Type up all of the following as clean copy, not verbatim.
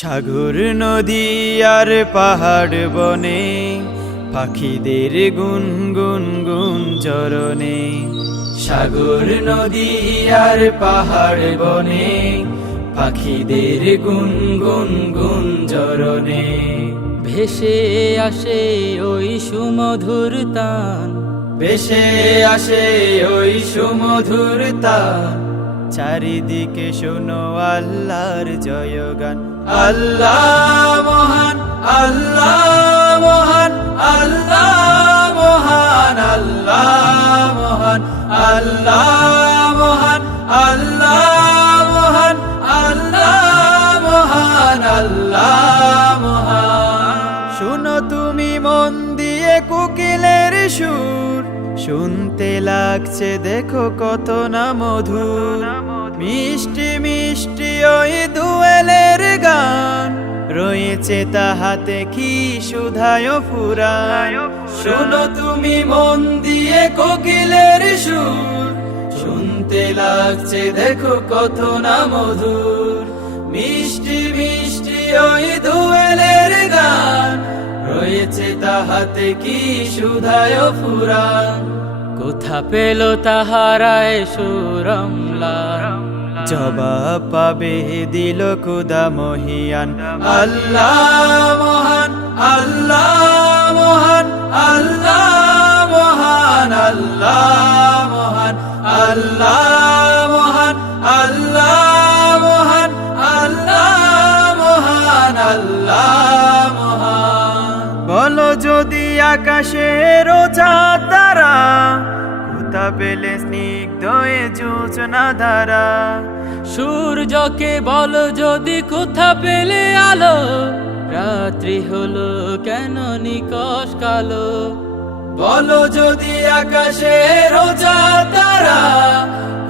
সাগর নদী আর পাহাড় বনে পাখিদের গুনগুন গুঞ্জরণে। সাগর নদী আর পাহাড় বনে পাখিদের গুনগুন গুঞ্জরণে। ভেসে আসে ওই সুমধুর তান, ভেসে আসে ওই সুমধুর তান। চারিদিকে শোনো আল্লাহর জয়গান। আল্লাহ মহান, আল্লাহ মহান, আল্লাহ মহান, আল্লাহ মহান, আল্লাহ মহান, আল্লাহ মহান, আল্লাহ মহান, আল্লাহ মহান। শোনো তুমি মন দিয়ে কোকিলের সুর, শুনতে লাগছে দেখো কত না মধুর। মিষ্টি মিষ্টি ওই দুয়েলের গান, রয়েছে তাহাতে কি সুধায় ফুরান। শোনো তুমি মন দিয়ে কোকিলের সুর, শুনতে লাগছে দেখো কত না মধুর। মিষ্টি মিষ্টি ওই দুয়েলের গান, রয়েছে তাহাতে কি সুধায় ফুরান। কোথা পেল তাহারায় সুরমলা, জবাব পাবে দিল খুদা মহিয়ান। আল্লাহ মহান, আল্লাহ মহান, আল্লাহ মহান, আল্লাহ মহান, আল্লাহ মহান, আল্লাহ মহান, আল্লাহ মহান, আল্লাহ মহান। বলো যদি আকাশের চাঁদ তারা, কোথা পেলে স্নিগ্ধ এ জোছনা ধারা। সূর্যকে বলো যদি কোথা পেলে আলো, রাত্রি হলো কেন নিকষ কালো। বলো যদি আকাশের চাঁদ তারা,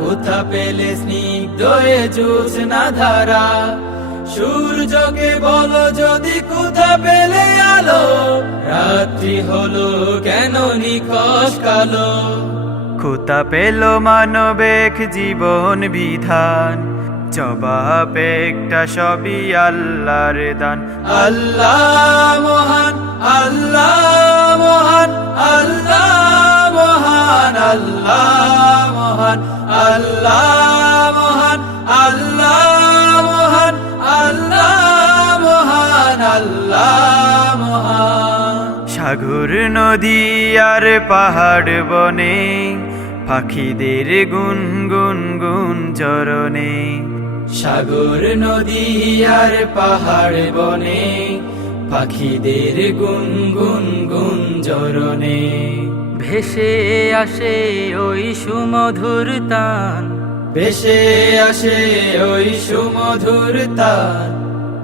কোথা পেলে স্নিগ্ধ এ জোছনা ধারা। সূর্যকে বলো যদি কোথা পেলে আলো, রাত্রি হলো কেন নিকষ কালো। কোথা পেল মানবিক জীবন বিধান, জবাব একটা সবই আল্লাহর দান। আল্লাহ মহান, আল্লাহ মহান, আল্লাহ মহান, আল্লাহ মহান, আল্লাহ মহান, আল্লাহ মহান, আল্লাহ মহান, আল্লাহ মহান। সাগর নদী আর পাহাড় বনে পাখিদের গুনগুন গুঞ্জরণে। সাগর নদী আর পাহাড় বনে পাখিদের গুনগুন গুঞ্জরণে। ভেসে আসে ওই সুমধুর তান, ভেসে আসে ওই সুমধুর তান।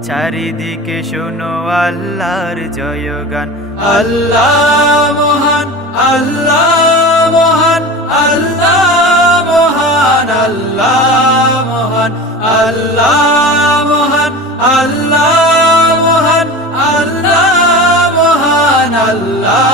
চারিদিকে শোনো আল্লাহর জয়গান। আল্লাহ মহান, আল্লাহ মহান, আল্লাহ মহান, আল্লাহ মহান, আল্লাহ মহান, আল্লাহ মহান, আল্লাহ মহান, আল্লাহ